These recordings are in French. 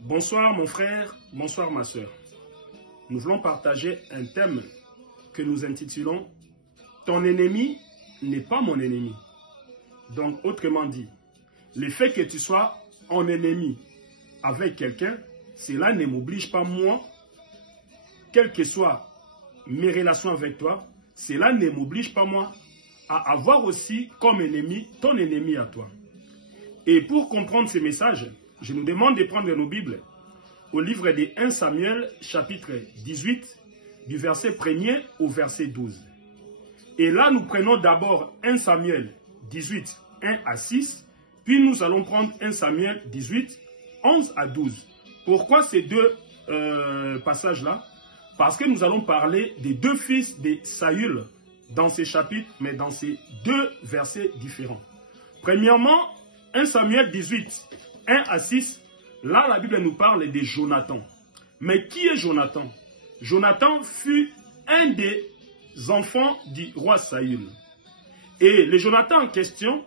Bonsoir mon frère, bonsoir ma soeur. Nous voulons partager un thème que nous intitulons « Ton ennemi n'est pas mon ennemi ». Donc autrement dit, le fait que tu sois en ennemi avec quelqu'un, cela ne m'oblige pas moi, quelles que soient mes relations avec toi, cela ne m'oblige pas moi à avoir aussi comme ennemi ton ennemi à toi. Et pour comprendre ces messages, je nous demande de prendre nos Bibles au livre de 1 Samuel, chapitre 18, du verset 1er au verset 12. Et là, nous prenons d'abord 1 Samuel 18, 1 à 6, puis nous allons prendre 1 Samuel 18, 11 à 12. Pourquoi ces deux passages-là? Parce que nous allons parler des deux fils de Saül dans ces chapitres, mais dans ces deux versets différents. Premièrement, 1 Samuel 18, 1 à 6, là la Bible nous parle de Jonathan. Mais qui est Jonathan? Jonathan fut un des enfants du roi Saül. Et le Jonathan en question,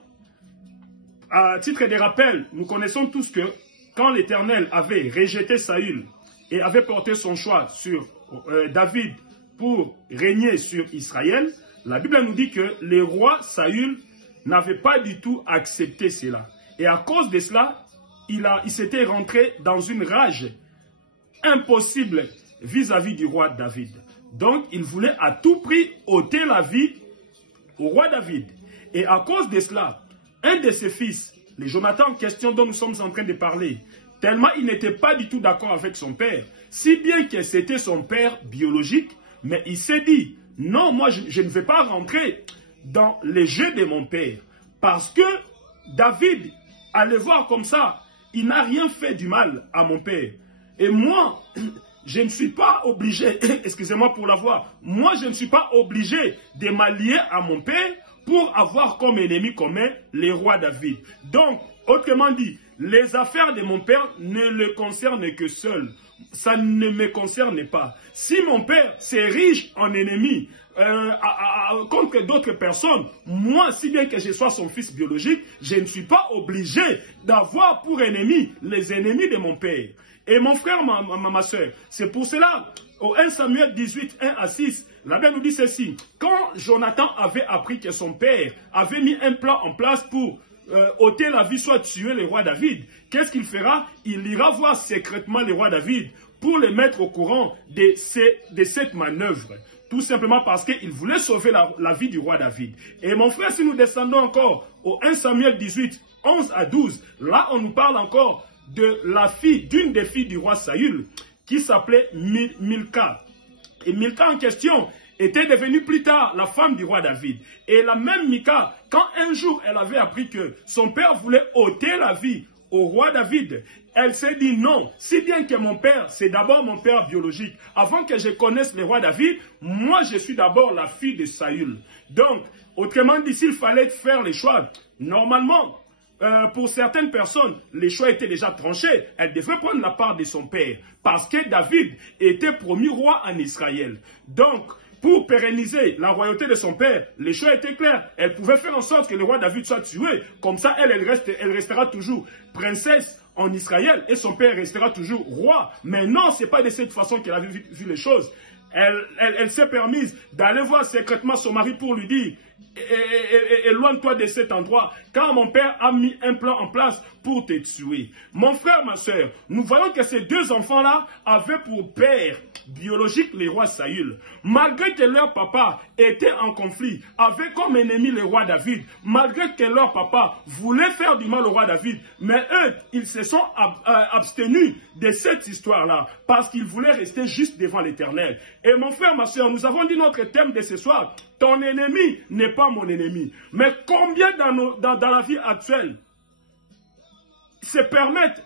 à titre de rappel, nous connaissons tous que quand l'Éternel avait rejeté Saül et avait porté son choix sur David pour régner sur Israël, la Bible nous dit que le roi Saül n'avait pas du tout accepté cela. Et à cause de cela, il s'était rentré dans une rage impossible vis-à-vis du roi David. Donc, il voulait à tout prix ôter la vie au roi David. Et à cause de cela, un de ses fils, le Jonathan en question dont nous sommes en train de parler, tellement il n'était pas du tout d'accord avec son père, si bien que c'était son père biologique, mais il s'est dit, non, moi je ne vais pas rentrer dans les jeux de mon père, parce que David, allez voir comme ça, il n'a rien fait du mal à mon père. Et moi, je ne suis pas obligé, excusez-moi pour la voix, moi je ne suis pas obligé de m'allier à mon père pour avoir comme ennemi commun le roi David. Donc, autrement dit, les affaires de mon père ne le concernent que seul. Ça ne me concerne pas. Si mon père s'érige en ennemi contre d'autres personnes, moi, si bien que je sois son fils biologique, je ne suis pas obligé d'avoir pour ennemi les ennemis de mon père. Et mon frère, ma soeur, c'est pour cela, au 1 Samuel 18, 1 à 6, la Bible nous dit ceci. Quand Jonathan avait appris que son père avait mis un plan en place pour ôter la vie, soit tuer le roi David, qu'est-ce qu'il fera? Il ira voir secrètement le roi David pour le mettre au courant de cette manœuvre. Tout simplement parce qu'il voulait sauver la vie du roi David. Et mon frère, si nous descendons encore au 1 Samuel 18, 11 à 12, là on nous parle encore de la fille, d'une des filles du roi Saül, qui s'appelait Milka. Et Milka en question était devenue plus tard la femme du roi David. Et la même Mika, quand un jour elle avait appris que son père voulait ôter la vie au roi David, elle s'est dit non, si bien que mon père, c'est d'abord mon père biologique. Avant que je connaisse le roi David, moi je suis d'abord la fille de Saül. Donc, autrement dit, s'il fallait faire les choix, normalement, pour certaines personnes, les choix étaient déjà tranchés. Elle devait prendre la part de son père. Parce que David était promu roi en Israël. Donc, pour pérenniser la royauté de son père, les choix étaient clairs. Elle pouvait faire en sorte que le roi David soit tué. Comme ça, elle restera toujours princesse en Israël et son père restera toujours roi. Mais non, ce n'est pas de cette façon qu'elle avait vu les choses. Elle s'est permise d'aller voir secrètement son mari pour lui dire « Éloigne-toi de cet endroit, car mon père a mis un plan en place pour te tuer. » Mon frère, ma soeur, nous voyons que ces deux enfants-là avaient pour père biologique le roi Saül. Malgré que leur papa était en conflit, avait comme ennemi le roi David, malgré que leur papa voulait faire du mal au roi David, mais eux, ils se sont abstenus de cette histoire-là, parce qu'ils voulaient rester juste devant l'Éternel. Et mon frère, ma soeur, nous avons dit notre thème de ce soir, ton ennemi n'est pas mon ennemi. Mais combien dans la vie actuelle se permettent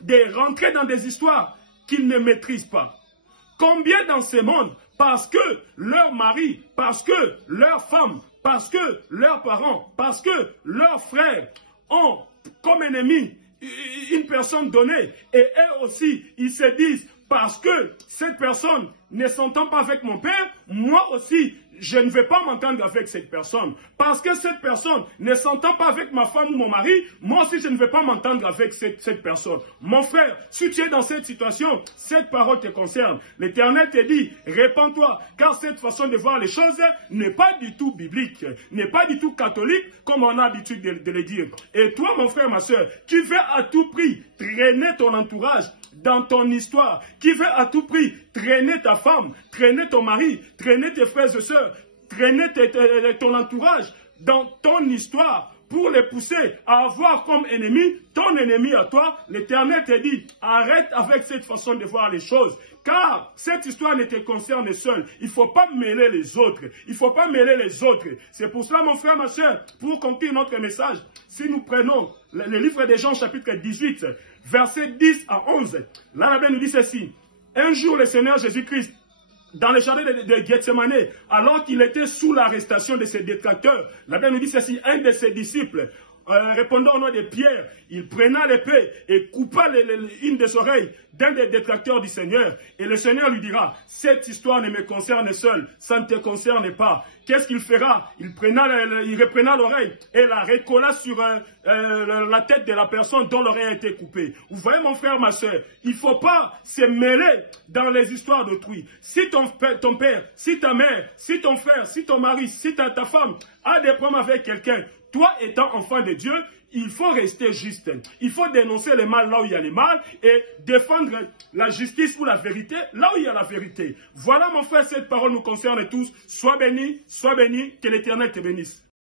de rentrer dans des histoires qu'ils ne maîtrisent pas? Combien dans ce monde, parce que leur mari, parce que leur femme, parce que leurs parents, parce que leurs frères ont comme ennemi une personne donnée, et eux aussi, ils se disent, parce que cette personne ne s'entend pas avec mon père, moi aussi, je ne vais pas m'entendre avec cette personne. Parce que cette personne ne s'entend pas avec ma femme ou mon mari, moi aussi je ne vais pas m'entendre avec cette personne. Mon frère, si tu es dans cette situation, cette parole te concerne. L'Éternel te dit, répands-toi, car cette façon de voir les choses n'est pas du tout biblique, n'est pas du tout catholique, comme on a l'habitude de le dire. Et toi, mon frère, ma soeur, qui veux à tout prix traîner ton entourage dans ton histoire, qui veut à tout prix traîner ta femme, traîner ton mari, traîner tes frères et sœurs, traîner ton entourage dans ton histoire pour les pousser à avoir comme ennemi, ton ennemi à toi, l'Éternel te dit, arrête avec cette façon de voir les choses, car cette histoire ne te concerne seul. Il ne faut pas mêler les autres. Il ne faut pas mêler les autres. C'est pour cela, mon frère, ma soeur, pour conclure notre message, si nous prenons le livre de Jean, chapitre 18, versets 10 à 11, là, la Bible nous dit ceci. Un jour, le Seigneur Jésus-Christ, dans le jardin de Gethsemane, alors qu'il était sous l'arrestation de ses détracteurs, la Bible nous dit ceci, un de ses disciples, répondant au nom de Pierre, il prenait l'épée et coupa une des oreilles d'un des détracteurs du Seigneur. Et le Seigneur lui dira, cette histoire ne me concerne seul, ça ne te concerne pas. Qu'est-ce qu'il fera? Il reprena l'oreille et la recolla sur la tête de la personne dont l'oreille a été coupée. Vous voyez, mon frère, ma soeur, il ne faut pas se mêler dans les histoires d'autrui. Si ton père, si ta mère, si ton frère, si ton mari, si ta femme a des problèmes avec quelqu'un, toi étant enfant de Dieu, il faut rester juste. Il faut dénoncer le mal là où il y a le mal et défendre la justice ou la vérité là où il y a la vérité. Voilà, mon frère, cette parole nous concerne tous. Sois béni, que l'Éternel te bénisse.